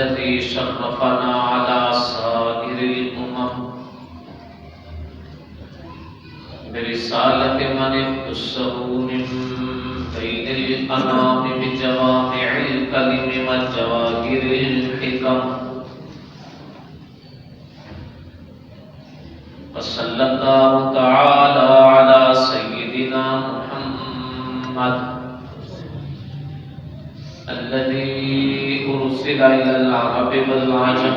الذي شرفنا على سائر الأمم برسالة من اختصه من بين الأنام بجوامع الكلم وجواهر الحكم وصلى الله تعالى على سيدنا محمد الذي أرسل إلى العرب والعجم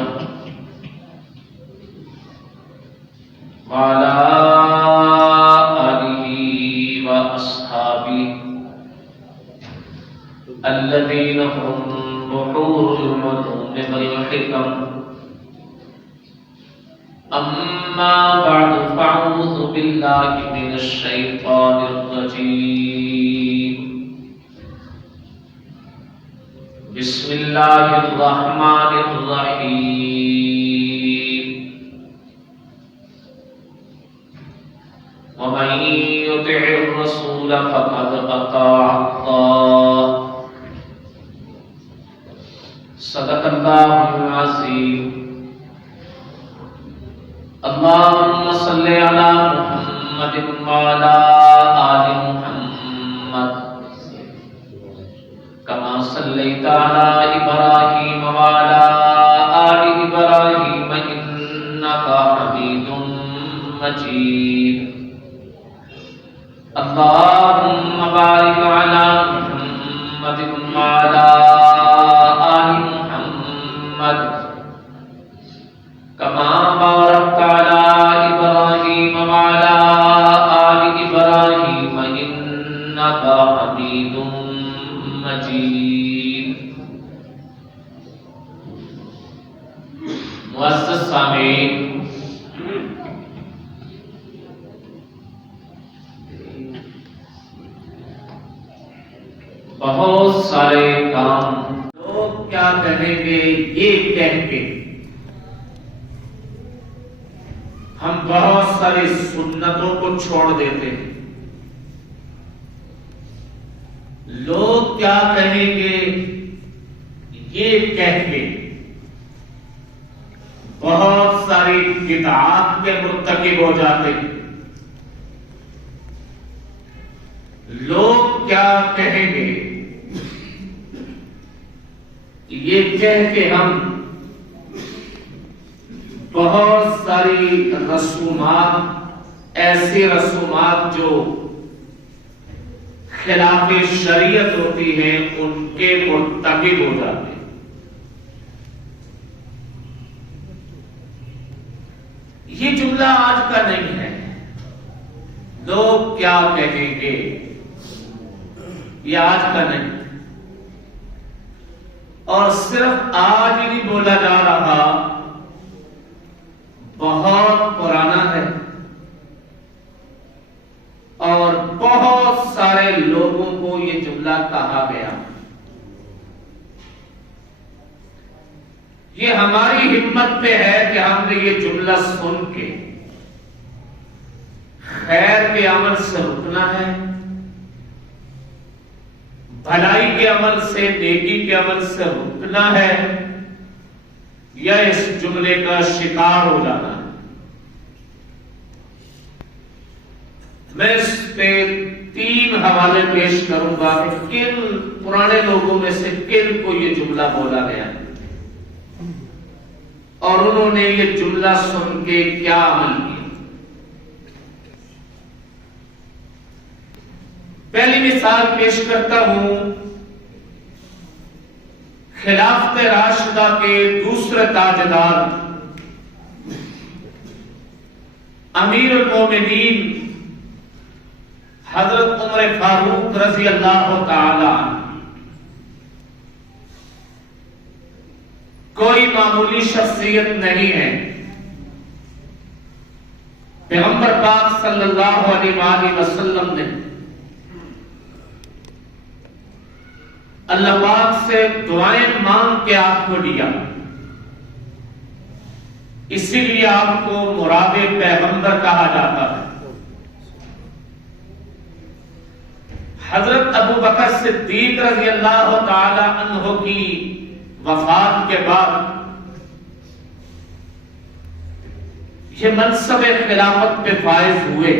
وعلى آله وأصحابه الذين هم بحور العلوم والحكم. أما بعد فأعوذ بالله من الشيطان الرجيم. بسم الله الرحمن الرحيم. ومن يطع الرسول فقد أطاع الله. صدق الله العظيم. اللهم صل على محمد وعلى آل محمد كما صليت على إبراهيم وعلى آل إبراهيم إنك حميد مجيد. اللهم بارك على محمد وعلى آل محمد كما باركت على إبراهيم وعلى آل إبراهيم إنك حميد مجيد. معزز سامعین، بہت سارے کام لوگ کیا کہیں گے یہ کہہ کے ہم بہت ساری سنتوں کو چھوڑ دیتے ہیں. لوگ کیا کہیں گے یہ کہہ کے بہت ساری بدعات کے مرتکب ہو جاتے ہیں. لوگ کیا کہیں گے یہ کہہ کے ہم بہت ساری رسومات، ایسی رسومات جو خلاف شریعت ہوتی ہیں ان کے مرتکب ہو جاتے ہیں. یہ جملہ آج کا نہیں ہے. لوگ کیا کہیں گے یہ آج کا نہیں، اور صرف آج ہی نہیں بولا جا رہا، بہت پرانا ہے اور بہت سارے لوگوں کو یہ جملہ کہا گیا. یہ ہماری ہمت پہ ہے کہ ہم نے یہ جملہ سن کے خیر کے عمل سے رکنا ہے، بھلائی کے عمل سے، نیکی کے عمل سے رکنا ہے، یا اس جملے کا شکار ہو جانا ہے. میں اس پہ 3 حوالے پیش کروں گا کہ کن پرانے لوگوں میں سے کن کو یہ جملہ بولا گیا اور انہوں نے یہ جملہ سن کے کیا عمل کیا. پہلی مثال پیش کرتا ہوں خلافت راشدہ کے دوسرے تاجدار امیر المومنین حضرت عمر فاروق رضی اللہ تعالی عنہ. کوئی معمولی شخصیت نہیں ہے. پیغمبر پاک صلی اللہ علیہ وآلہ وسلم نے اللہ پاک سے دعائیں مانگ کے آپ کو دیا، اسی لیے آپ کو مراد پیغمبر کہا جاتا ہے. حضرت ابو بکر صدیق رضی اللہ تعالی عنہ کی وفات کے بعد یہ منصب خلافت پہ فائز ہوئے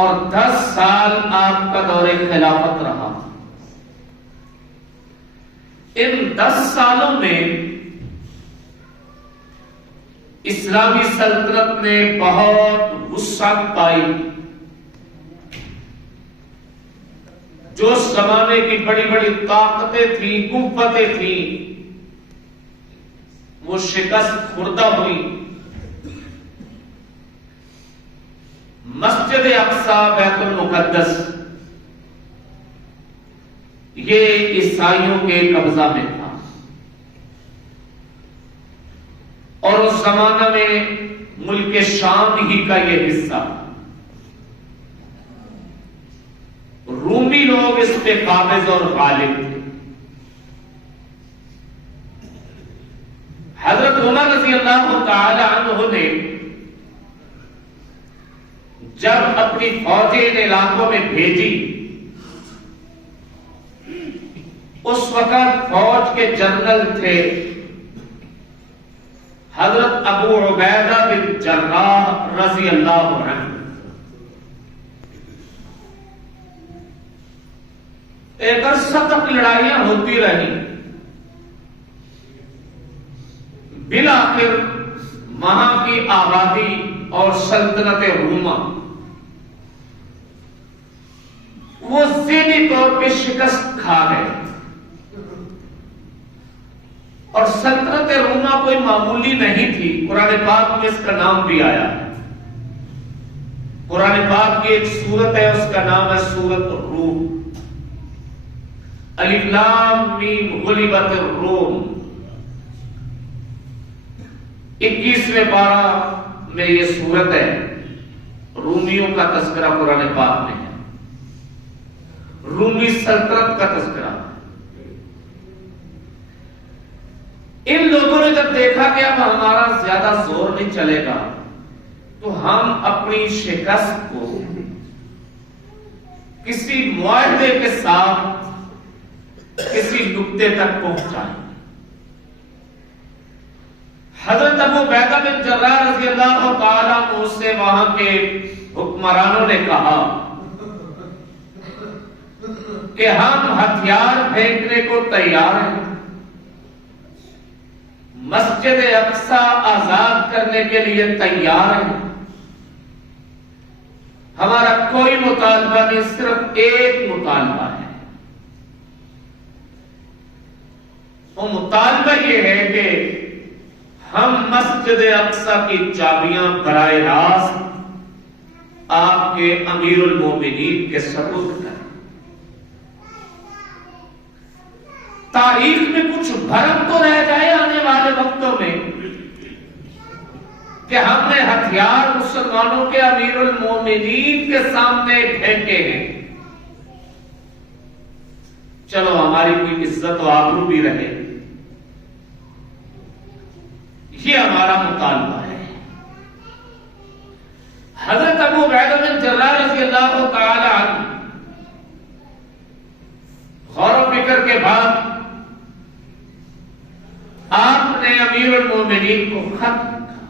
اور 10 سال آپ کا دور خلافت رہا. ان 10 سالوں میں اسلامی سلطنت نے بہت وسعت پائی. جو زمانے کی بڑی بڑی طاقتیں تھیں، قوتیں تھیں، وہ شکست خوردہ ہوئی. مسجد اقصی بیت المقدس یہ عیسائیوں کے قبضہ میں تھا اور اس زمانہ میں ملک شام ہی کا یہ حصہ تھا. رومی لوگ اس پہ قابض اور غالب تھے. حضرت عمر رضی اللہ تعالی عنہ نے جب اپنی فوجیں ان علاقوں میں بھیجی، اس وقت فوج کے جنرل تھے حضرت ابو عبیدہ بن جراح رضی اللہ عنہ. ایک عرصہ تک لڑائیاں ہوتی رہی. بالآخر وہاں کی آبادی اور سلطنت روما وہ ذہنی طور پہ شکست کھا گئے اور سلطنت روما کوئی معمولی نہیں تھی. قرآن پاک میں اس کا نام بھی آیا ہے. قرآن پاک کی ایک سورت ہے، اس کا نام ہے سورت الروم. الف لام میم غلبت الروم. 21ویں پارہ میں یہ سورت ہے. رومیوں کا تذکرہ قرآن پاک میں ہے، رومی سلطنت کا تذکرہ. ان لوگوں نے جب دیکھا کہ اب ہمارا زیادہ زور نہیں چلے گا تو ہم اپنی شکست کو کسی معاہدے کے ساتھ کسی نقطے تک پہنچائیں. حضرت ابو عبیدہ بن جراح رضی اللہ تعالیٰ عنہ سے وہاں کے حکمرانوں نے کہا کہ ہم ہتھیار پھینکنے کو تیار ہیں، مسجد اقصی آزاد کرنے کے لیے تیار ہیں. ہمارا کوئی مطالبہ نہیں، صرف ایک مطالبہ ہے. وہ مطالبہ یہ ہے کہ ہم مسجد اقصی کی چابیاں براہ راست آپ کے امیر المومنین کے سپرد کریں. تاریخ میں کچھ بھرم تو رہ جائے آنے والے وقتوں میں کہ ہم نے ہتھیار مسلمانوں کے امیر المومنین کے سامنے پھینکے ہیں. چلو ہماری کوئی عزت و آبرو بھی رہے، یہ ہمارا مطالبہ ہے. حضرت ابو عبیدہ بن جراح رضی اللہ تعالی عنہ غور و فکر کے بعد آپ نے امیر المومنین کو خط لکھا.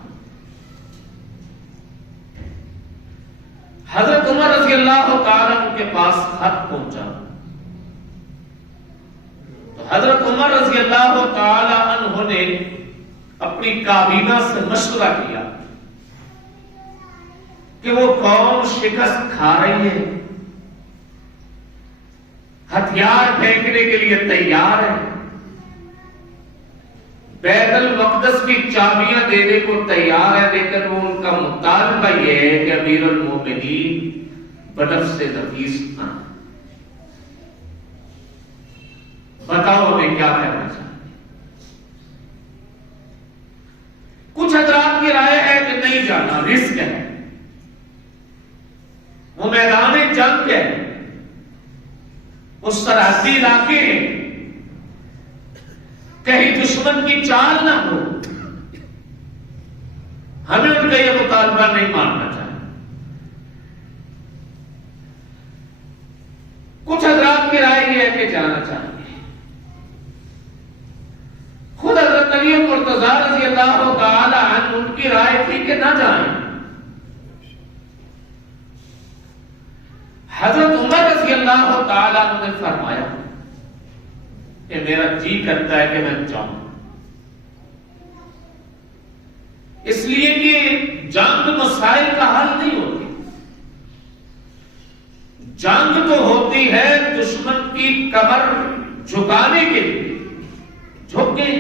حضرت عمر رضی اللہ تعالی عنہ کے پاس خط پہنچا تو حضرت عمر رضی اللہ تعالی عنہ نے اپنی کابینہ سے مشورہ کیا کہ وہ قوم شکست کھا رہی ہے، ہتھیار پھینکنے کے لیے تیار ہے، بیت المقدس کی چابیاں دینے کو تیار ہے، لیکن وہ ان کا مطالبہ یہ ہے کہ امیر المومنین بدر سے نفیس نہ. بتاؤ ہمیں کیا کرنا چاہتے. کچھ حضرات کی رائے ہے کہ نہیں جانا، رسک ہے، وہ میدان جنگ ہے، وہ سرحدی علاقے ہیں، کہیں دشمن کی چال نہ ہو. ہمیں ان کا یہ مطالبہ نہیں ماننا چاہیے. کچھ حضرات کی رائے یہ ہے کہ جانا چاہیے. حضرت عمر رضی اللہ تعالیٰ عنہ نے فرمایا کہ میرا جی کرتا ہے کہ میں جاؤں، اس لیے کہ جنگ مسائل کا حل نہیں ہوتی، جنگ تو ہوتی ہے دشمن کی کمر جھکانے کے لیے، جھک گئے،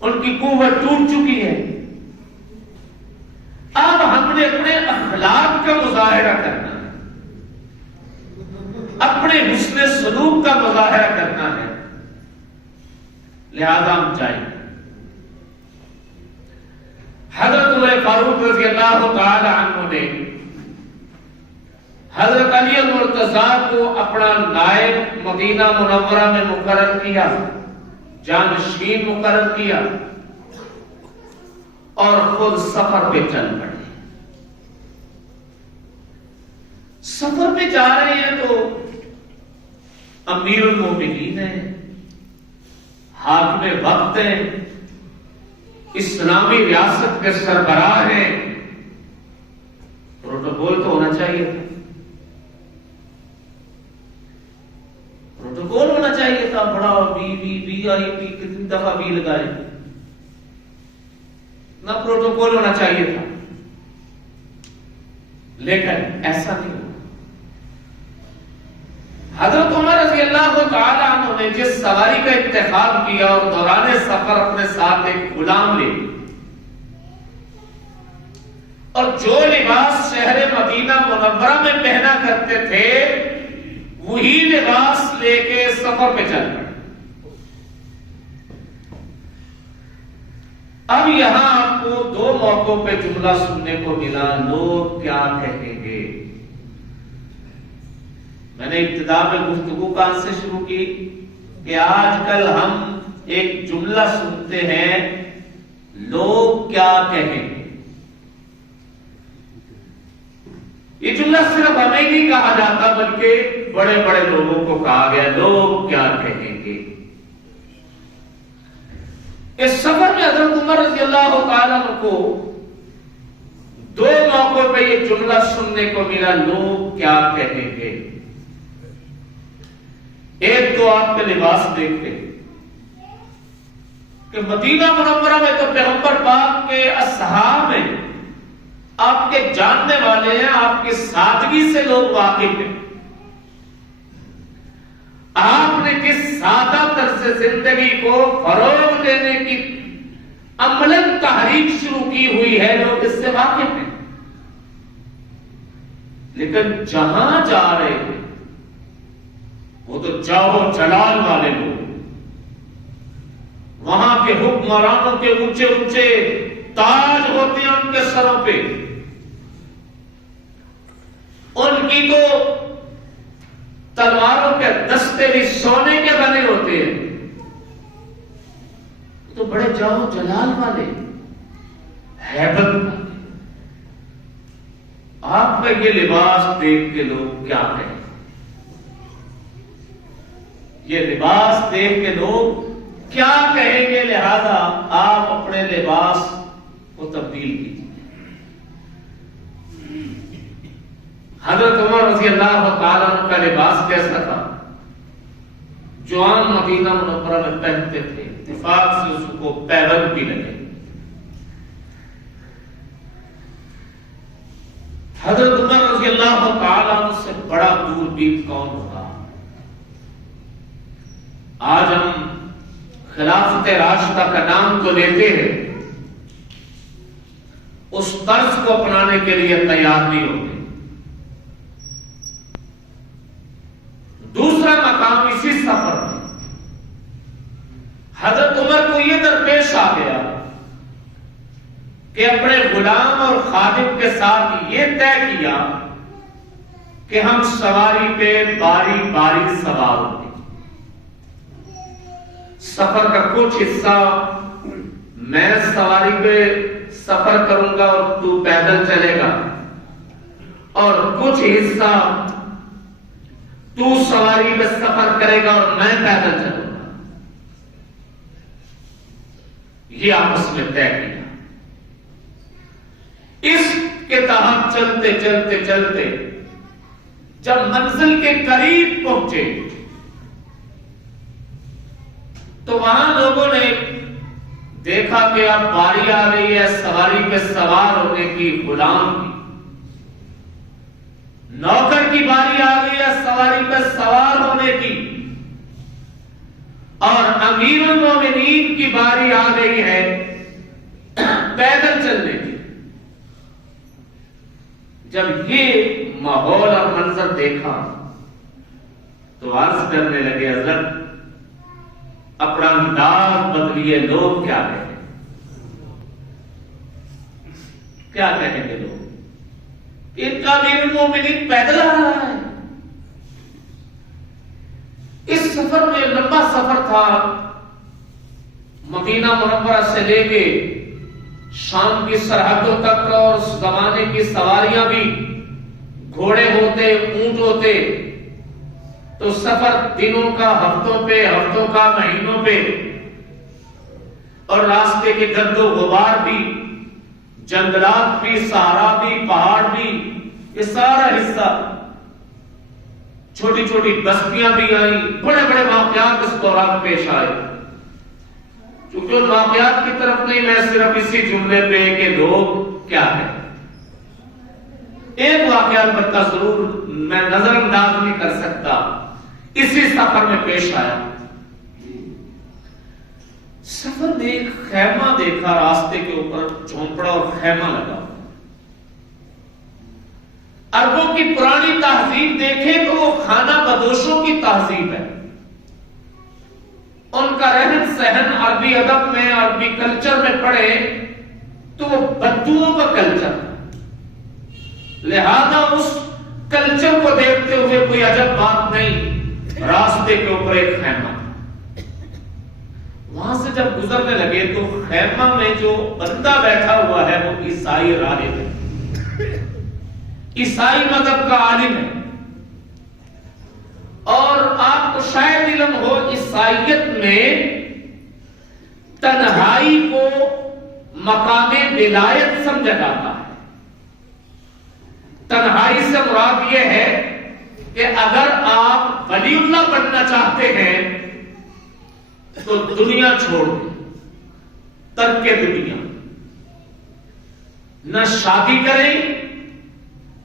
ان کی قوت ٹوٹ چکی ہے، اب ہم نے اپنے اخلاق کا مظاہرہ کرنا ہے، اپنے حسن سلوک کا مظاہرہ کرنا ہے، لہذا ہم جائیں۔ حضرت عمر فاروق رضی اللہ تعالی عنہ نے حضرت علی المرتضیٰ کو اپنا نائب مدینہ منورہ میں مقرر کیا، جانشین مقرر کیا، اور خود سفر پہ چل پڑے۔ سفر پہ جا رہے ہیں تو امیر المومنین ہیں، حاکم وقت ہیں، اسلامی ریاست کے سربراہ ہیں، پروٹوکول تو ہونا چاہیے تھا، پروٹوکول ہونا چاہیے تھا، بڑا وی آئی پی کتنی دفعہ بھی لگائے، نہ پروٹوکول ہونا چاہیے تھا، لیکن ایسا نہیں ہوا۔ حضرت عمر رضی اللہ تعالی عنہ نے جس سواری کا انتخاب کیا اور دوران سفر اپنے ساتھ ایک غلام لے، اور جو لباس شہر مدینہ منورہ میں پہنا کرتے تھے وہی لباس لے کے سفر پہ چل پڑے۔ اب یہاں آپ کو دو موقعوں پہ جملہ سننے کو ملا، لوگ کیا کہیں گے۔ میں نے ابتدا میں گفتگو کہاں سے شروع کی کہ آج کل ہم ایک جملہ سنتے ہیں، لوگ کیا کہیں گے۔ یہ جملہ صرف ہمیں نہیں کہا جاتا بلکہ بڑے بڑے لوگوں کو کہا گیا، لوگ کیا کہیں گے۔ اس سفر میں حضرت عمر رضی اللہ تعالیٰ عنہ کو دو موقعوں پہ یہ جملہ سننے کو ملا، لوگ کیا کہیں گے۔ ایک تو آپ کے لباس دیکھتے کہ مدینہ منورہ میں تو پیغمبر پاک کے اصحاب ہیں، آپ کے جاننے والے ہیں، آپ کی سادگی سے لوگ واقف ہیں، آپ نے کس سادہ طرز زندگی کو فروغ دینے کی عملاً تحریک شروع کی ہوئی ہے، لوگ اس سے واقف ہیں، لیکن جہاں جا رہے ہیں وہ تو جاہو جلال والے لوگ، وہاں کے حکمرانوں کے اونچے اونچے تاج ہوتے ہیں ان کے سروں پہ، ان کی تو تلواروں کے دستے بھی سونے کے بنے ہوتے ہیں، تو بڑے جاہو جلال والے، ہیبت والے۔ آپ کا یہ لباس دیکھ کے لوگ کیا کہیں، یہ لباس دیکھ کے لوگ کیا کہیں گے، لہذا آپ اپنے لباس کو تبدیل کیجیے۔ حضرت عمر رضی اللہ تعالیٰ عنہ کا لباس کیسا تھا؟ جوان مدینہ منورہ میں پہنتے تھے، اتفاق سے اس کو پیبند بھی لگے۔ حضرت عمر رضی اللہ تعالیٰ عنہ سے بڑا دوربین کون ہوگا؟ آج ہم خلافت راشدہ کا نام تو لیتے ہیں، اس طرز کو اپنانے کے لیے تیار نہیں ہوتے۔ دوسرا مقام اسی سفر میں حضرت عمر کو یہ درپیش آ گیا کہ اپنے غلام اور خادم کے ساتھ یہ طے کیا کہ ہم سواری پہ باری باری سوار ہوں گے، سفر کا کچھ حصہ میں سواری پہ سفر کروں گا اور تو پیدل چلے گا، اور کچھ حصہ تو سواری پہ سفر کرے گا اور میں پیدل چلوں گا۔ یہ آپس میں طے کیا۔ اس کے تحت چلتے چلتے چلتے جب منزل کے قریب پہنچے تو وہاں لوگوں نے دیکھا کہ اب باری آ رہی ہے سواری پہ سوار ہونے کی، غلام کی، نوکر کی باری آ گئی ہے سواری پہ سوار ہونے کی، اور امیر المومنین کی باری آ گئی ہے پیدل چلنے کی۔ جب یہ ماحول اور منظر دیکھا تو عرض کرنے لگے حضرت اپنا انداز بدلیے، لوگ کیا کہیں گے؟ کیا کہیں گے لوگ؟ ان کا امیر المومنین پیدل آ رہا ہے۔ اس سفر میں لمبا سفر تھا، مدینہ منورہ سے لے کے شام کی سرحدوں تک، اور اس زمانے کی سواریاں بھی گھوڑے ہوتے، اونٹ ہوتے، تو سفر دنوں کا، ہفتوں پہ، ہفتوں کا، مہینوں پہ، اور راستے کے گرد و غبار بھی، جنگلات بھی، صحرا بھی، پہاڑ بھی، یہ سارا حصہ، چھوٹی چھوٹی بستیاں بھی آئیں، بڑے بڑے واقعات اس دوران پیش آئے۔ چونکہ ان واقعات کی طرف نہیں، میں صرف اسی جملے پہ کہ لوگ کیا ہے، ایک واقعہ البتہ ضرور میں نظر انداز نہیں کر سکتا، اسی سفر میں پیش آیا۔ سفر میں ایک خیمہ دیکھا، راستے کے اوپر جھونپڑا اور خیمہ لگا۔ عربوں کی پرانی تہذیب دیکھیں تو وہ خانہ بدوشوں کی تہذیب ہے۔ ان کا رہن سہن عربی ادب میں، عربی کلچر میں پڑھے تو وہ بدوؤں کا کلچر ہے، لہذا اس کلچر کو دیکھتے ہوئے کوئی عجب بات نہیں، راستے کے اوپر ایک خیمہ، وہاں سے جب گزرنے لگے تو خیمہ میں جو بندہ بیٹھا ہوا ہے وہ عیسائی راہب ہے، عیسائی مذہب کا عالم ہے، اور آپ کو شاید علم ہو عیسائیت میں تنہائی کو مقام ولایت سمجھا جاتا ہے۔ تنہائی سے مراد یہ ہے کہ اگر آپ ولی اللہ بننا چاہتے ہیں تو دنیا چھوڑ دیں، ترک دنیا، نہ شادی کریں،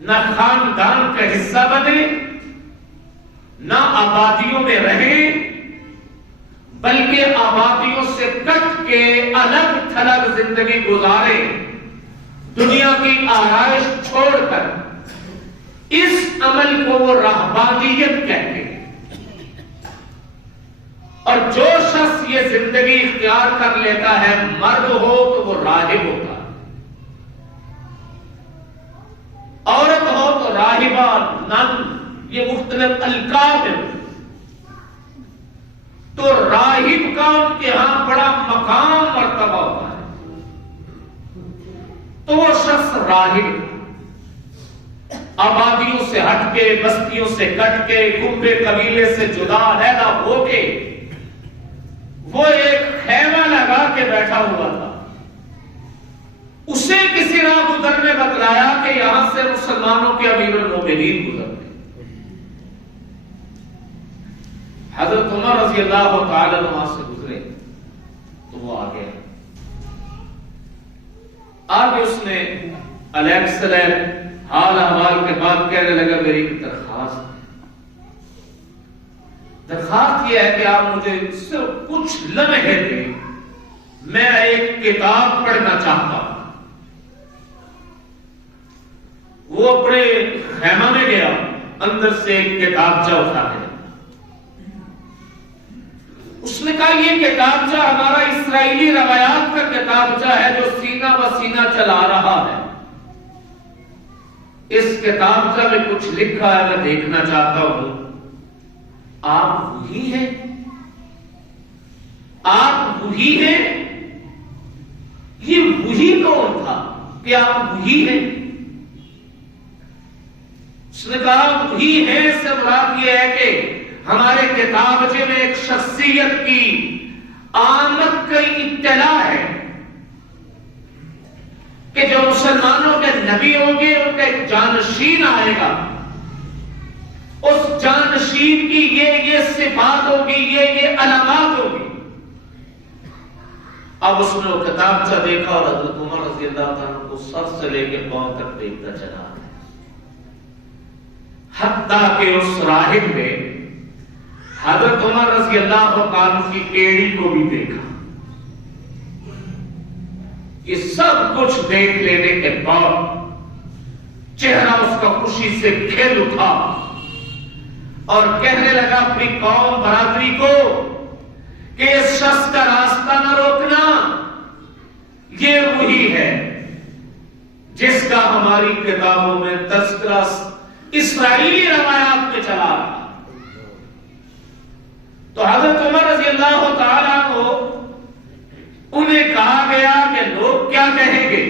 نہ خاندان کا حصہ بنے، نہ آبادیوں میں رہیں، بلکہ آبادیوں سے کٹ کے الگ تھلگ زندگی گزارے، دنیا کی آرائش چھوڑ کر۔ اس عمل کو وہ راہبانیت کہتے ہیں، اور جو شخص یہ زندگی اختیار کر لیتا ہے، مرد ہو تو وہ راہب ہوتا ہے، عورت ہو تو راہبہ، نن، یہ مختلف القاب ہیں۔ تو راہب کا ان کے ہاں بڑا مقام مرتبہ ہوتا ہے، تو وہ شخص راہب آبادیوں سے ہٹ کے، بستیوں سے کٹ کے، کنبے قبیلے سے جدا علیحدہ ہو کے وہ ایک خیمہ لگا کے بیٹھا ہوا تھا۔ اسے کسی راہ گزر نے بتلایا کہ یہاں سے مسلمانوں کے امیر المومنین گزرتے، حضرت عمر رضی اللہ تعالی عنہ سے گزرے تو وہ آگے اس نے علیہ السلام حال احوال کے بعد کہنے لگا میری ایک درخواست یہ ہے کہ آپ مجھے صرف کچھ لمحے دیں، میں ایک کتاب پڑھنا چاہتا ہوں۔ وہ اپنے خیمہ میں گیا، اندر سے ایک کتابچہ اٹھا کے اس نے کہا یہ کتابچہ ہمارا اسرائیلی روایات کا کتابچہ ہے جو سینہ بہ سینہ چلا رہا ہے، اس کتابچہ میں کچھ لکھا ہے، میں دیکھنا چاہتا ہوں۔ آپ وہی ہیں؟ آپ وہی ہیں؟ یہ وہی کون تھا کہ آپ وہی ہیں؟ اس نے کہا وہی ہیں سے مراد یہ ہے کہ ہمارے کتابچے میں ایک شخصیت کی آمد کی اطلاع ہے کہ جو مسلمانوں کے نبی ہوں گے ان کا ایک جانشین آئے گا، اس جانشین کی یہ صفات ہوگی، یہ علامات ہوگی۔ اب اس نے وہ کتابچہ دیکھا اور حضرت عمر رضی اللہ عنہ کو سر سے لے کے پاؤں تک دیکھتا چلا، حتیٰ کہ اس راہب نے حضرت عمر رضی اللہ عنہ کی ایڑی کو بھی دیکھا۔ یہ سب کچھ دیکھ لینے کے بعد چہرہ اس کا خوشی سے کھل اٹھا اور کہنے لگا اپنی قوم برادری کو کہ اس شخص کا راستہ نہ روکنا، یہ وہی ہے جس کا ہماری کتابوں میں تذکرہ اسرائیلی روایات میں چلا رہا۔ تو حضرت عمر رضی اللہ تعالیٰ کو انہیں کہا گیا کہ لوگ کیا کہیں گے،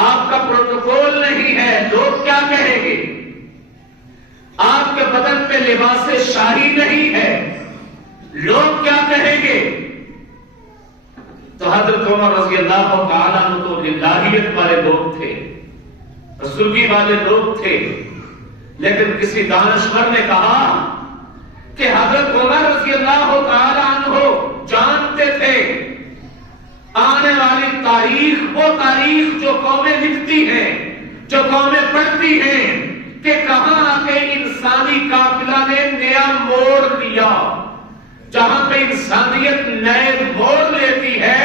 آپ کا پروٹوکول نہیں ہے، لوگ کیا کہیں گے، آپ کے بدن پہ لباس شاہی نہیں ہے، لوگ کیا کہیں گے۔ تو حضرت عمر رضی اللہ تعالیٰ عنہ تو للہیت والے لوگ تھے، رسولگی والے لوگ تھے، لیکن کسی دانشور نے کہا کہ حضرت عمر رضی اللہ تعالیٰ عنہ جانتے تھے آنے والی تاریخ، وہ تاریخ جو قومیں لکھتی ہیں، جو قومیں پڑھتی ہیں، کہ کہاں آ کے انسانی قافلہ نے نیا موڑ لیا، جہاں پہ انسانیت نئے موڑ لیتی ہے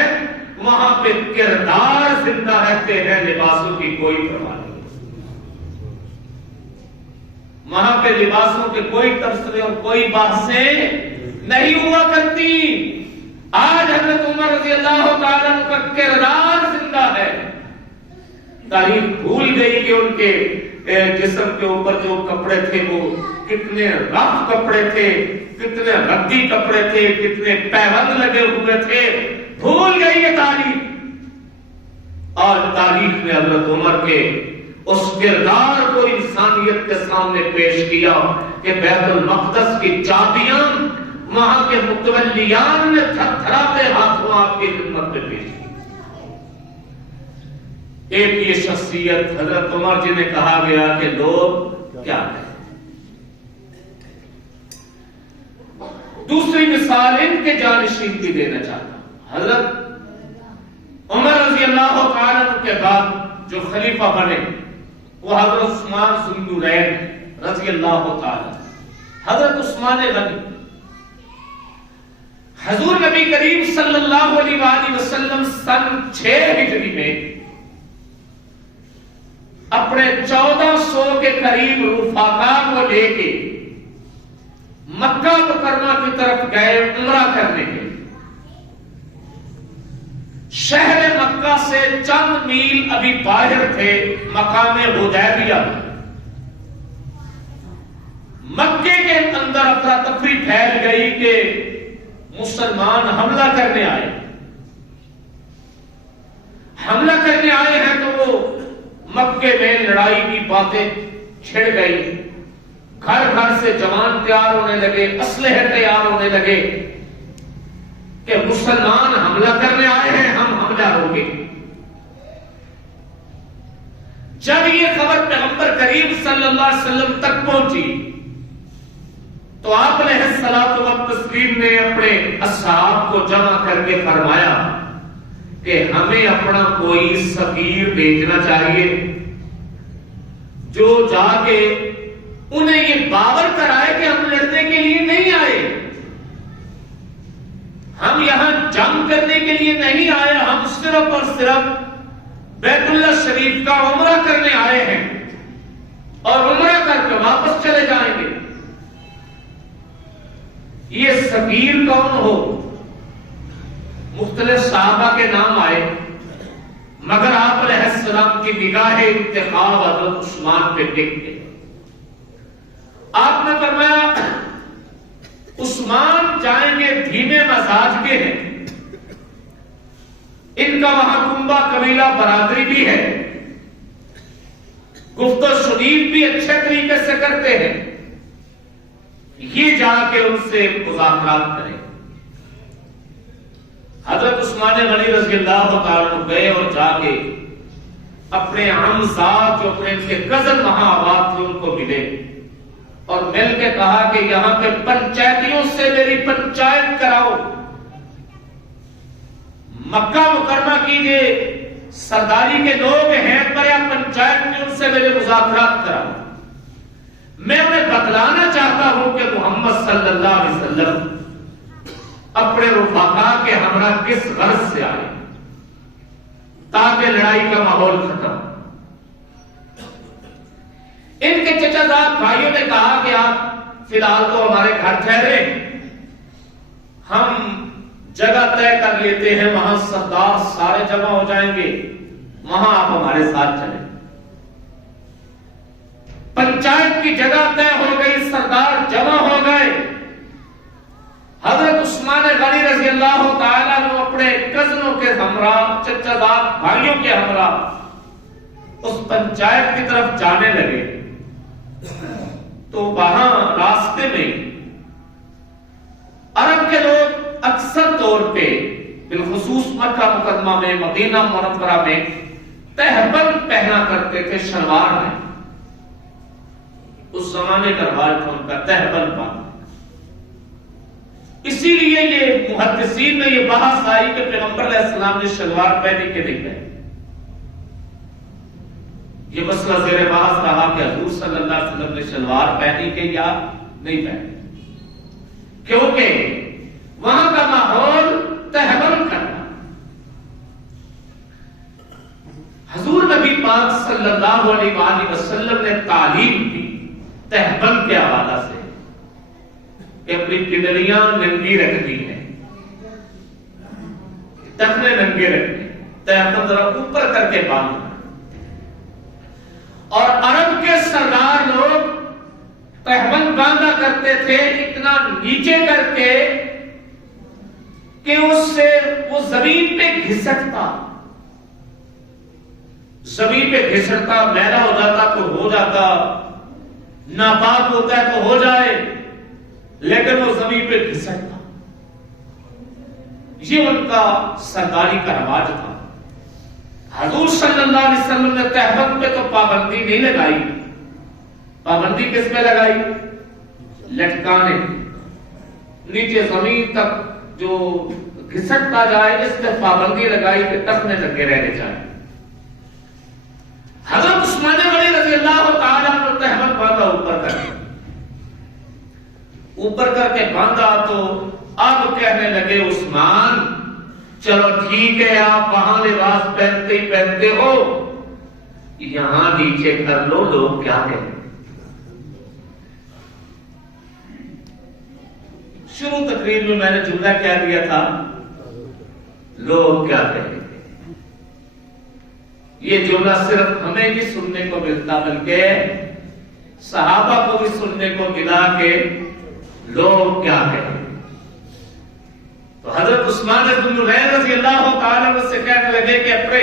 وہاں پہ کردار زندہ رہتے ہیں، لباسوں کی کوئی پرواہ نہیں، وہاں پہ لباسوں کے کوئی تبصرے اور کوئی بحثیں نہیں ہوا کرتی۔ آج حضرت عمر رضی اللہ تعالیٰ عنہ کا کردار زندہ ہے۔ تاریخ بھول گئی کہ ان کے جسم کے اوپر جو کپڑے تھے وہ کتنے رف کپڑے تھے، کتنے ردی کپڑے تھے، کتنے پیبند لگے ہوئے تھے، بھول گئی یہ تاریخ۔ اور تاریخ نے حضرت عمر کے اس کردار کو انسانیت کے سامنے پیش کیا کہ بیت المقدس کی چابیاں وہاں کے متولیان نے تھرتھراتے ہاتھوں آپ کی خدمت میں پیش کی۔ ایک یہ شخصیت حضرت عمر جی نے کہا گیا کہ لوگ کیا کہیں۔ دوسری مثال ان کے جانشین کی دینا چاہتا ہوں۔ حضرت عمر رضی اللہ تعالیٰ عنہ کے بعد جو خلیفہ بنے وہ حضرت عثمان ذو النورین رضی اللہ تعالیٰ۔ حضرت عثمان غنی حضور نبی کریم صلی اللہ علیہ وآلہ وسلم سن 6 ہجری میں اپنے 1400 کے قریب رفقا کو لے کے مکہ مکرمہ کی طرف گئے عمرہ کرنے کے۔ شہر مکہ سے چند میل ابھی باہر تھے مقام حدیبیہ۔ مکے کے اندر افراتفری پھیل گئی کہ مسلمان حملہ کرنے آئے، حملہ کرنے آئے ہیں تو وہ مکے میں لڑائی کی باتیں چھڑ گئی، گھر گھر سے جوان تیار ہونے لگے، اسلحے تیار ہونے لگے کہ مسلمان حملہ کرنے آئے ہیں، ہم حملہ روکیں۔ جب یہ خبر پیغمبر کریم صلی اللہ علیہ وسلم تک پہنچی تو آپ علیہ الصلوۃ والتسلیم نے اپنے اصحاب کو جمع کر کے فرمایا کہ ہمیں اپنا کوئی سفیر بھیجنا چاہیے جو جا کے انہیں یہ باور کرائے کہ ہم لڑنے کے لیے نہیں آئے، ہم یہاں جنگ کرنے کے لیے نہیں آئے، ہم صرف اور صرف بیت اللہ شریف کا عمرہ کرنے آئے ہیں اور عمرہ کر کے واپس چلے جائیں گے۔ یہ سفیر کون ہو؟ مختلف صحابہ کے نام آئے، مگر آپ علیہ السلام کی نگاہ انتخاب حضرت عثمان پہ ٹک گئی۔ آپ نے فرمایا عثمان جائیں گے، دھیمے مزاج کے ہیں، ان کا وہاں کنبہ قبیلہ برادری بھی ہے، گفت و شنید بھی اچھے طریقے سے کرتے ہیں، یہ جا کے ان سے مذاکرات کریں۔ حضرت عثمان غنی رضی اللہ تعالیٰ عنہ گئے اور جا کے اپنے ہمساتھ جو اپنے ان کے کزن وہاں آباد تھے ان کو ملے اور مل کے کہا کہ یہاں کے پنچایتیوں سے میری پنچایت کراؤ، مکہ مکرمہ کی یہ سرداری کے لوگ ہیں پر یا پنچایت میں ان سے میرے مذاکرات کراؤ، میں انہیں بتلانا چاہتا ہوں کہ محمد صلی اللہ علیہ وسلم اپنے رفقا کے ہمراہ کس غرض سے آئے تاکہ لڑائی کا ماحول ختم۔ ان کے چچا زاد بھائیوں نے کہا کہ آپ فی الحال تو ہمارے گھر ٹھہرے، ہم جگہ طے کر لیتے ہیں، وہاں سردار سارے جمع ہو جائیں گے، وہاں آپ ہمارے ساتھ چلیں۔ پنچایت کی جگہ طے ہو گئی، سردار جمع ہو گئے۔ حضرت عثمان غنی رضی اللہ تعالیٰ نے اپنے کزنوں کے ہمراہ، چچا زاد بھائیوں کے ہمراہ اس پنچایت کی طرف جانے لگے تو وہاں راستے میں عرب کے لوگ اکثر طور پہ بالخصوص مکہ مکرمہ میں، مدینہ منورہ میں تہبند پہنا کرتے تھے، شلوار میں، اس زمانے کا رواج تھا ان کا تہبند پہنا۔ اسی لیے یہ محدثین میں یہ بحث آئی کہ پیغمبر علیہ السلام نے شلوار پہنی کہ نہیں پہنی۔ یہ مسئلہ زیر بحث رہا کہ حضور صلی اللہ علیہ وسلم نے شلوار پہنی کہ یا نہیں پہنی، کیونکہ وہاں کا ماحول تہبند کرنا۔ حضور نبی پاک صلی اللہ علیہ وآلہ وسلم نے تعلیم دی تہبند کے حوالہ سے کہ اپنی پنڈلیاں ننگی رکھنی ہیں، ٹخنے ننگے رکھنے، تہبند ذرا اوپر کر کے باندھنا۔ اور عرب کے سردار لوگ تہبند باندھا کرتے تھے اتنا نیچے کر کے کہ اس سے وہ زمین پہ گھسٹتا، زمین پہ گھسٹتا، میلا ہو جاتا تو ہو جاتا، ناپاک ہوتا ہے تو ہو جائے، لیکن وہ زمین پہ گھسٹتا۔ یہ ان کا سرداری کا رواج تھا۔ حضور صلی اللہ علیہ وسلم نے تہبند پہ تو پابندی نہیں لگائی، پابندی کس پہ لگائی؟ لٹکانے، نیچے زمین تک جو گھسٹتا جائے اس پہ پابندی لگائی کہ ٹخنے لگے رہنے چاہیے۔ حضرت عثمان غنی رضی اللہ تعالیٰ نے تہبند باندھا اوپر کر کے باندھا تو اب کہنے لگے عثمان چلو ٹھیک ہے، آپ وہاں لباس پہنتے ہی پہنتے ہو، یہاں نیچے کر لو، لوگ کیا کہیں؟ شروع تقریر میں میں نے جملہ کیا دیا تھا؟ لوگ کیا کہیں گے۔ یہ جملہ صرف ہمیں بھی سننے کو ملتا بلکہ صحابہ کو بھی سننے کو ملا کہ لوگ کیا کہیں۔ تو حضرت عثمان بن نورین رضی اللہ تعالیٰ عنہ سے کہنے لگے کہ اپنے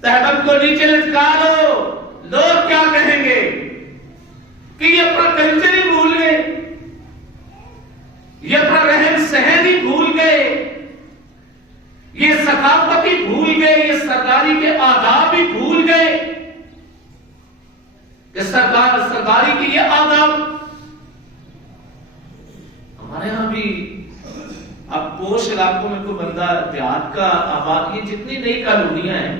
تہبند کو نیچے لٹکا لو، لوگ کیا کہیں گے؟ کہ یہ اپنا کلچر ہی بھول گئے، یہ اپنا رہن سہن ہی بھول گئے، یہ ثقافت ہی بھول گئے، یہ سرداری کے آداب ہی بھول گئے کہ سرداری کی یہ آداب ہمارے ہاں بھی۔ اب پوش علاقوں میں کوئی بندہ دیہات کا آباد، یہ جتنی نئی کالونیاں ہیں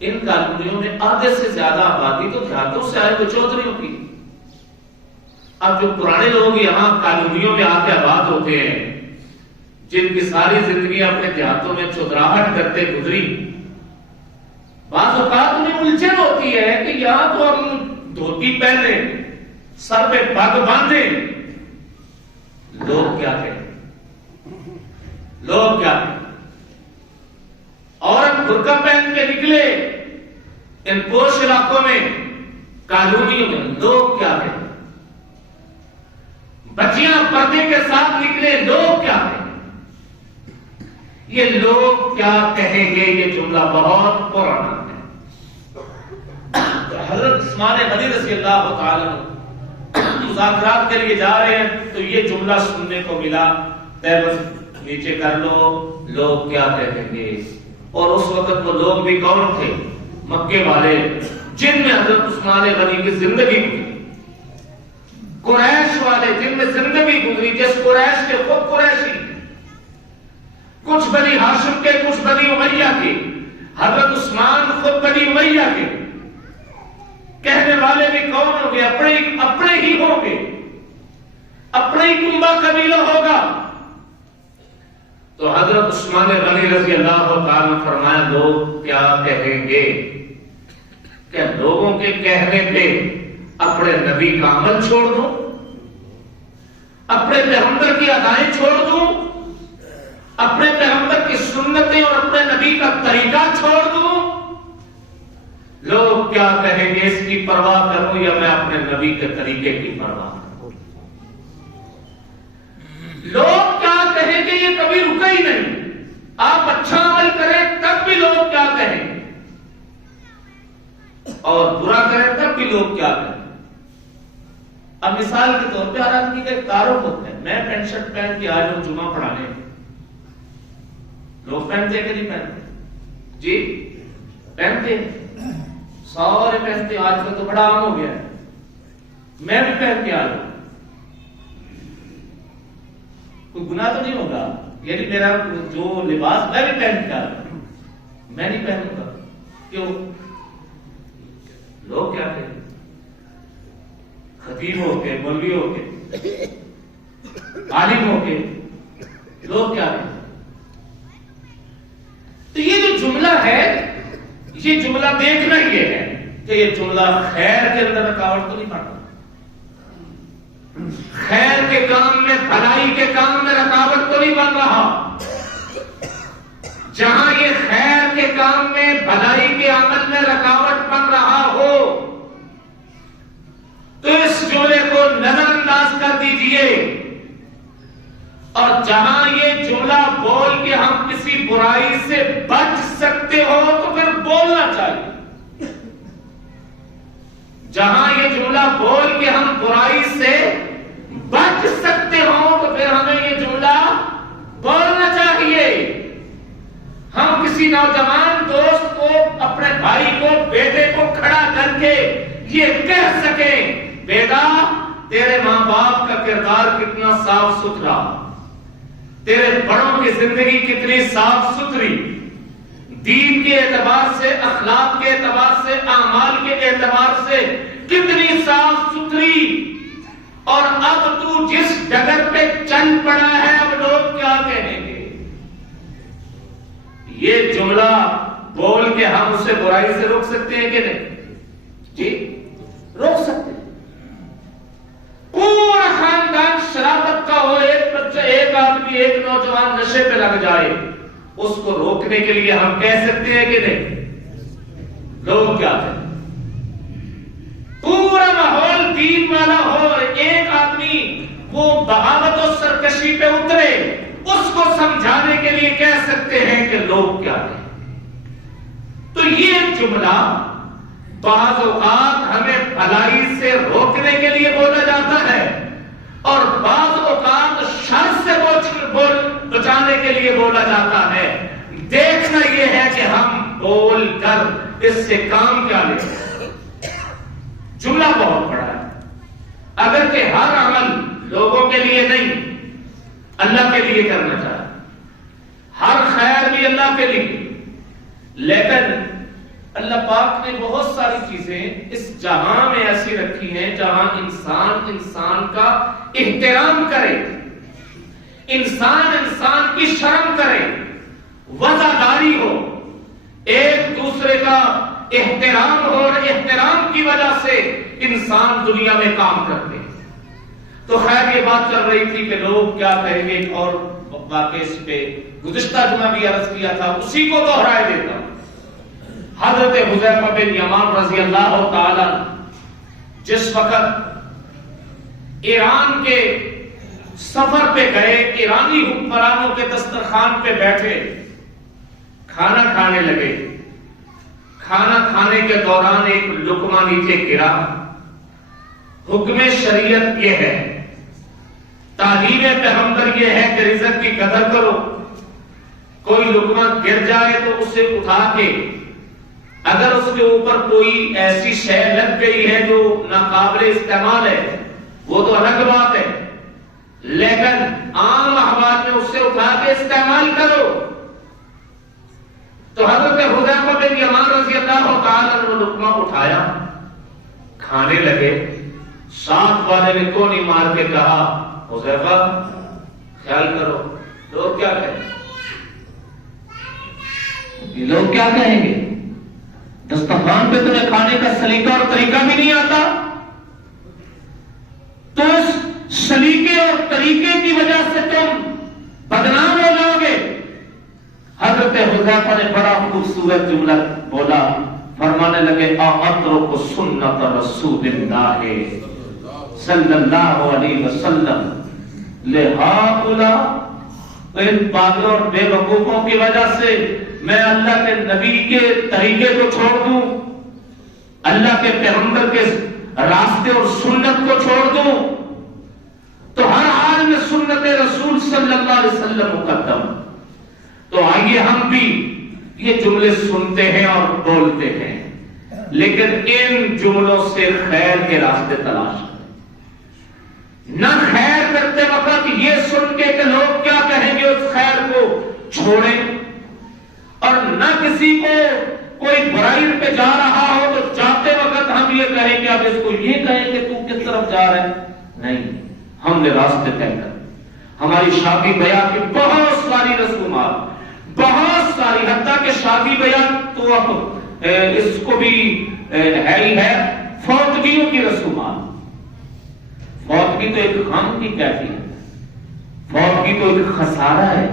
ان کالونیوں میں آدھے سے زیادہ آبادی تو دیہاتوں سے آئے ہوئے چودھریوں کی۔ اب جو پرانے لوگ یہاں کالونیوں میں آ کے آباد ہوتے ہیں، جن کی ساری زندگی اپنے دیہاتوں میں چودراہٹ کرتے گزری، بعض اوقات انہیں الجھن ہوتی ہے کہ یہاں تو ہم دھوتی پہنے، سر پہ پگ باندھے، لوگ کیا کہیں، لوگ کیا کہیں؟ عورت برقع پہن کے نکلے ان پوش علاقوں میں، کالونیوں میں، لوگ کیا کہیں؟ بچیاں پردے کے ساتھ نکلے، لوگ کیا کہیں؟ یہ لوگ کیا کہیں گے یہ جملہ بہت پرانا ہے۔ تو حضرت عثمان غنی رضی اللہ تعالیٰ مذاکرات کے لیے جا رہے ہیں تو یہ جملہ سننے کو ملا، تہبند نیچے کر لو، لوگ کیا کہیں گے۔ اور اس وقت وہ لوگ بھی کون تھے؟ مکے والے جن میں حضرت عثمان غنی کی زندگی گزری، قریش والے جن میں زندگی گزری، جس قریش کے خود قریشی، کچھ بنی ہاشم کے، کچھ بنی امیہ کے، حضرت عثمان خود بنی امیہ کے، کہنے والے بھی کون ہوں گے؟ اپنے ہی ہوں گے، اپنے ہی کنبہ قبیلہ ہوگا۔ تو حضرت عثمان غنی رضی اللہ تعالیٰ نے فرمایا لوگ کیا کہیں گے؟ کہ لوگوں کے کہنے پہ اپنے نبی کا عمل چھوڑ دوں، اپنے پیغمبر کی ادائیں چھوڑ دوں، اپنے پیغمبر کی سنتیں اور اپنے نبی کا طریقہ چھوڑ دوں؟ لوگ کیا کہیں گے اس کی پرواہ کروں یا میں اپنے نبی کے طریقے کی پرواہ کروں؟ لوگ کیا کہیں گے یہ کبھی رکا ہی نہیں، آپ اچھا عمل کریں تب بھی لوگ کیا کہیں گے، اور برا کریں تب بھی لوگ کیا کہیں۔ اب مثال کے طور پہ ہر آدمی کا ایک تعارف ہوتا ہے، میں پینٹ شرٹ پہن کے آج ہوں جمعہ پڑھانے، لوگ پہنتے کہ نہیں پہنتے؟ جی پہنتے ہیں، سارے پہنتے ہیں، آج کل تو بڑا عام ہو گیا ہے، میں بھی پہن کے آ رہا ہوں، کوئی گناہ تو نہیں ہوگا؟ یعنی میرا جو لباس میں بھی پہن کے آ رہا ہوں، میں نہیں پہنوں گا، کیوں؟ لوگ کیا کہیں؟ خطیب ہو کے، مولوی ہو کے، عالم ہو کے لوگ کیا کہیں؟ تو یہ جو جملہ ہے، یہ جملہ دیکھنا یہ ہے کہ یہ جملہ خیر کے اندر رکاوٹ تو نہیں پڑتا، خیر کے کام میں، بھلائی کے کام میں رکاوٹ تو نہیں بن رہا۔ جہاں یہ خیر کے کام میں، بھلائی کے عمل میں رکاوٹ بن رہا ہو تو اس جملے کو نظر انداز کر دیجئے، اور جہاں یہ جملہ بول کے ہم کسی برائی سے بچ سکتے ہو تو پھر بولنا چاہیے۔ جہاں یہ جملہ بول کے ہم برائی سے بچ سکتے ہو تو پھر ہمیں یہ جملہ بولنا چاہیے۔ ہم کسی نوجوان دوست کو، اپنے بھائی کو، بیٹے کو کھڑا کر کے یہ کہہ سکیں بیٹا تیرے ماں باپ کا کردار کتنا صاف ستھرا، تیرے بڑوں کی زندگی کتنی صاف ستھری، دین کے اعتبار سے، اخلاق کے اعتبار سے، اعمال کے اعتبار سے کتنی صاف ستھری، اور اب تو جس ڈگر پہ چل پڑا ہے اب لوگ کیا کہیں گے؟ یہ جملہ بول کے ہم اسے برائی سے روک سکتے ہیں کہ نہیں؟ جی روک سکتے ہیں۔ پورا خاندان شرابت کا ہو، ایک بچہ، ایک آدمی، ایک نوجوان نشے پہ لگ جائے، اس کو روکنے کے لیے ہم کہہ سکتے ہیں کہ نہیں؟ لوگ کیا کہیں؟ پورا ماحول دین والا ہو، ایک آدمی وہ بغاوت و سرکشی پہ اترے، اس کو سمجھانے کے لیے کہہ سکتے ہیں کہ لوگ کیا کہیں۔ تو یہ جملہ بعض اوقات ہمیں بھلائی سے روکنے کے لیے بولا جاتا ہے، اور بعض اوقات شر سے بچانے کے لیے بولا جاتا ہے۔ دیکھنا یہ ہے کہ ہم بول کر اس سے کام کیا لیں۔ جملہ بہت بڑا ہے، اگر کہ ہر عمل لوگوں کے لیے نہیں، اللہ کے لیے کرنا چاہے، ہر خیر بھی اللہ کے لیے، لیکن اللہ پاک نے بہت ساری چیزیں اس جہاں میں ایسی رکھی ہیں جہاں انسان کا احترام کرے، انسان کی شرم کرے، وفاداری ہو، ایک دوسرے کا احترام ہو، اور احترام کی وجہ سے انسان دنیا میں کام کرتے ہیں۔ تو خیر یہ بات چل رہی تھی کہ لوگ کیا کہیں گے، اور واقعہ اس پہ گزشتہ جمعہ بھی عرض کیا تھا، اسی کو دوہرائے دیتا ہوں۔ حضرت حذیفہ بن یمان رضی اللہ تعالی جس وقت ایران کے سفر پہ گئے، ایرانی حکمرانوں کے دسترخوان پہ بیٹھے، کھانا کھانے لگے، کھانا کھانے کے دوران ایک لقمہ نیچے گرا۔ حکم شریعت یہ ہے، تعلیم پیغمبر یہ ہے کہ رزق کی قدر کرو، کوئی لقمہ گر جائے تو اسے اٹھا کے اگر اس کے اوپر کوئی ایسی شے لگ گئی ہے جو ناقابل استعمال ہے وہ تو الگ بات ہے، لیکن عام احوال میں اس سے اٹھا کے استعمال کرو۔ تو حضرت حذیفہ بن یمان رضی اللہ تعالیٰ عنہ نے لقمہ اٹھایا، کھانے لگے۔ ساتھ والے نے کیوں نہیں مار کے کہا حذیفہ خیال کرو لوگ کیا کہیں گے، لوگ کیا کہیں گے، دسترخوان پہ تمہیں کھانے کا سلیقہ اور طریقہ بھی نہیں آتا، تو اس سلیقے اور طریقے کی وجہ سے تم بدنام ہو جاؤ گے۔ حضرت حذیفہ نے بڑا خوبصورت جملہ بولا، فرمانے لگے اَأَتْرُكُ سُنَّةَ رسول اللہ صلی اللہ علیہ وسلم لِهَٰؤُلَاءِ، ان پاگلوں اور بے وقوفوں کی وجہ سے میں اللہ کے نبی کے طریقے کو چھوڑ دوں، اللہ کے پیغمبر کے راستے اور سنت کو چھوڑ دوں؟ تو ہر حال میں سنت رسول صلی اللہ علیہ وسلم مقدم۔ تو آئیے ہم بھی یہ جملے سنتے ہیں اور بولتے ہیں، لیکن ان جملوں سے خیر کے راستے تلاش کریں۔ نہ خیر کرتے وقت یہ سن کے کہ لوگ کیا کہیں گے اس خیر کو چھوڑیں، اور نہ کسی کو کوئی برائی پہ جا رہا ہو تو جاتے وقت ہم یہ کہیں کہ اب اس کو یہ کہیں کہ تو کس طرف جا رہا ہے۔ نہیں، ہم نے راستے طے کر، ہماری شادی بیاہ کی بہت ساری رسومات، بہت ساری، حتیٰ کہ شادی بیاہ تو اب اس کو بھی ہے ہی ہے، فوتگیوں کی رسومات۔ فوتگی تو ایک غم کی کیفیت ہے، فوتگی تو ایک خسارہ ہے،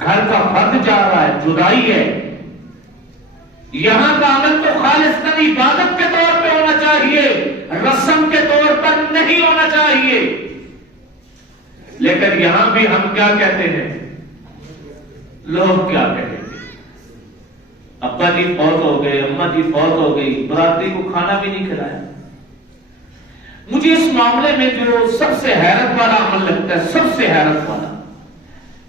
گھر کا فرد جا رہا ہے، جدائی ہے۔ یہاں کا عمل تو خالصتاً عبادت کے طور پہ ہونا چاہیے، رسم کے طور پر نہیں ہونا چاہیے۔ لیکن یہاں بھی ہم کیا کہتے ہیں، لوگ کیا کہیں گے، ابا جی فوت ہو گئے، اماں جی فوت ہو گئی، برادری کو کھانا بھی نہیں کھلایا۔ مجھے اس معاملے میں جو سب سے حیرت والا عمل لگتا ہے، سب سے حیرت والا،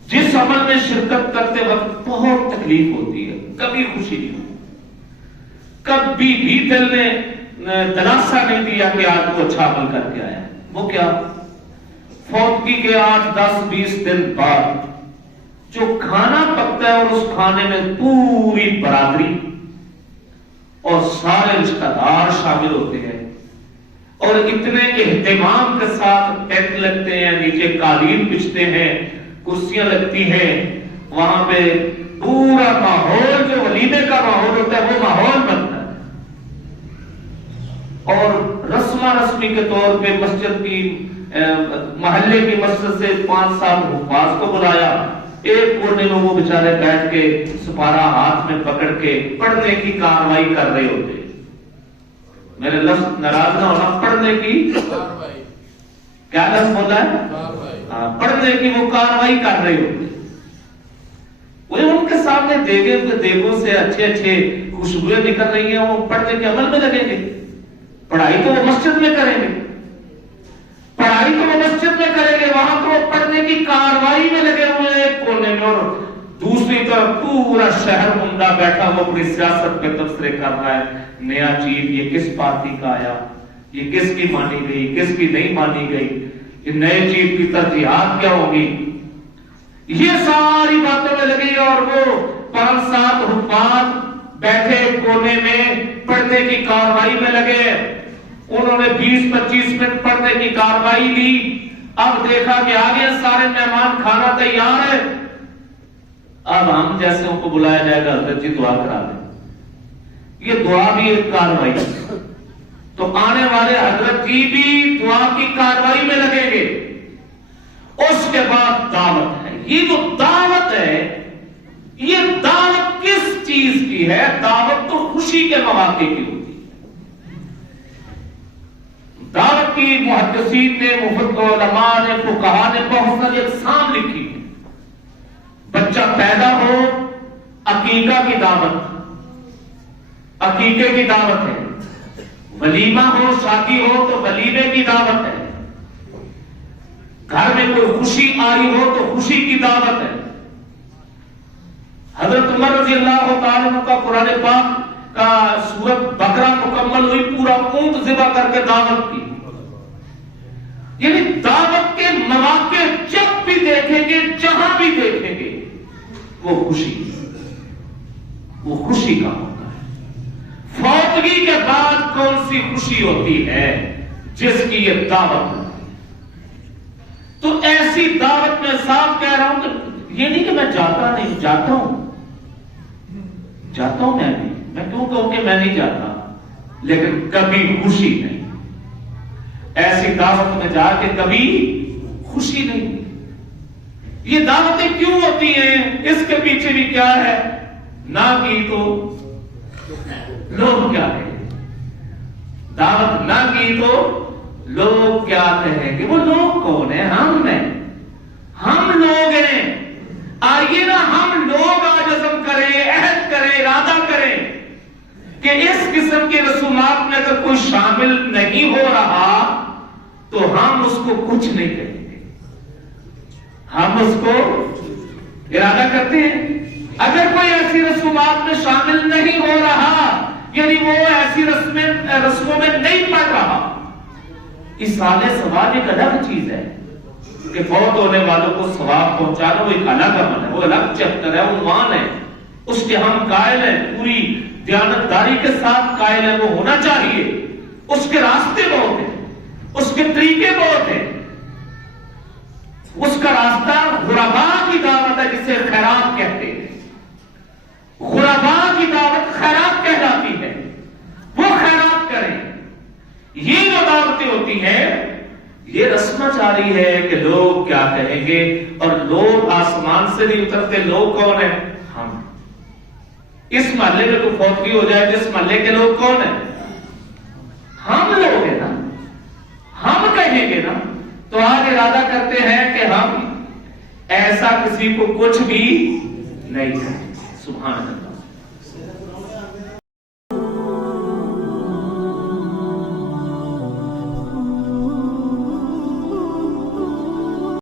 جس عمل میں شرکت کرتے وقت بہت تکلیف ہوتی ہے، کبھی خوشی نہیں ہوتی، کبھی بھی دل نے دلاسا نہیں دیا کہ آج وہ اچھا عمل کر کے آیا، وہ کیا، فوتگی کے 8 10 20 دن بعد جو کھانا پکتا ہے اور اس کھانے میں پوری برادری اور سارے رشتہ دار شامل ہوتے ہیں، اور اتنے اہتمام کے ساتھ ٹینٹ لگتے ہیں، نیچے قالین بچھتے ہیں، کرسیاں لگتی ہیں، وہاں پہ پورا ماحول جو ولیمے کا ماحول ہوتا ہے وہ ماحول بنتا ہے، اور رسما رسمی کے طور پہ مسجد کی محلے کی مسجد سے 5 7 حفاظ کو بلایا، ایک کونے میں وہ بیچارے بیٹھ کے سپارہ ہاتھ میں پکڑ کے پڑھنے کی کاروائی کر رہے ہوتے ہیں۔ میرے لفظ ناراض نہ ہونا، پڑھنے کی کیا لفظ بولا ہے، پڑھنے کی وہ کاروائی کر رہے ہوتے ہیں۔ وہ ان کے سامنے دیگوں سے اچھے اچھے خوشبوئیں نکل رہی ہیں، وہ پڑھنے کے عمل میں لگیں گے، پڑھائی تو وہ مسجد میں کریں گے، پڑھائی تو وہ مسجد میں کریں گے، وہاں تو وہ پڑھنے کی کاروائی میں لگے ہوئے ہیں ایک کونے میں، اور دوسری طرف پورا شہر عمدہ بیٹھا وہ اپنی سیاست پہ تبصرے کر رہا ہے، نیا چیف یہ کس پارٹی کا آیا، یہ کس کی مانی گئی، کس کی نہیں مانی گئی، یہ نئے چیف کی ترجیحات کیا ہوگی، یہ ساری باتوں میں لگی، اور وہ 5 7 حفاظ بیٹھے کونے میں پڑھنے کی کاروائی میں لگے۔ انہوں نے 20 25 منٹ پڑھنے کی کاروائی لی، اب دیکھا کہ آگے سارے مہمان، کھانا تیار ہے، اب ہم جیسے ان کو بلایا جائے گا، حضرت جی دعا کرا دیں، یہ دعا بھی ایک کاروائی ہے، تو آنے والے حضرت جی بھی دعا کی کاروائی میں لگیں گے۔ اس کے بعد دعوت ہے، یہ جو دعوت ہے، یہ دعوت کس چیز کی ہے؟ دعوت تو خوشی کے مواقع کی ہوتی ہے۔ دعوت کی محدثین نے، مفت علماء نے، فقہاء نے بہت ساری اقسام لکھی ہے۔ بچہ پیدا ہو، عقیقہ کی دعوت، عقیقے کی دعوت ہے، ولیمہ ہو، شادی ہو تو ولیمے کی دعوت ہے، گھر میں کوئی خوشی آئی ہو تو خوشی کی دعوت ہے، حضرت عمر رضی اللہ تعالیٰ عنہ کا قرآن پاک کا سورت بقرہ مکمل ہوئی، پورا اونٹ ذبح کر کے دعوت کی. یعنی دعوت کے مواقع جب بھی دیکھیں گے، جہاں بھی دیکھیں گے، وہ خوشی کا ہوتا ہے. فوتگی کے بعد کون سی خوشی ہوتی ہے؟ جس کی یہ دعوت ہے. تو ایسی دعوت میں صاف کہہ رہا ہوں کہ یہ نہیں کہ میں جاتا نہیں، جاتا ہوں میں کیوں کہوں کہ میں نہیں جاتا، لیکن کبھی خوشی نہیں. ایسی دعوت میں جا کے کبھی خوشی نہیں. یہ دعوتیں کیوں ہوتی ہیں؟ اس کے پیچھے بھی کیا ہے؟ نہ کی تو لوگ کیا کہیں گے، دعوت نہ کی تو لوگ کیا کہیں گے. وہ لوگ کون ہیں؟ ہم لوگ ہیں. آئیے نا ہم لوگ آج عزم کریں، عہد کریں، ارادہ کریں کہ اس قسم کے رسومات میں اگر کوئی شامل نہیں ہو رہا تو ہم اس کو کچھ نہیں کہیں گے. ہم اس کو ارادہ کرتے ہیں. اگر کوئی ایسی رسومات میں شامل نہیں ہو رہا، یعنی وہ ایسی رسموں میں نہیں پڑ رہا. ایصال ثواب ایک الگ چیز ہے کہ فوت ہونے والوں کو ثواب پہنچانا، وہ ایک الگ عمل ہے، وہ الگ چیپٹر ہے، عنوان ہے. اس کے ہم قائل ہیں، پوری دیانتداری کے ساتھ قائل ہیں، وہ ہونا چاہیے. اس کے راستے بہت ہیں، اس کے طریقے بہت ہیں. اس کا راستہ غرباء کی دعوت ہے، جسے خیرات کہتے ہیں. غرباء کی دعوت خیرات کہلاتی ہے. وہ خیرات کریں. یہ جو دعوتیں ہوتی ہیں، یہ رسم جاری ہے کہ لوگ کیا کہیں گے. اور لوگ آسمان سے نہیں اترتے. لوگ کون ہیں؟ ہم. اس محلے میں کوئی فوتگی ہو جائے، جس محلے کے لوگ کون ہیں؟ ہم لوگ ہیں نا. ہم کہیں گے نا. تو آج ارادہ کرتے ہیں کہ ہم ایسا کسی کو کچھ بھی نہیں کہیں. سبحان اللہ.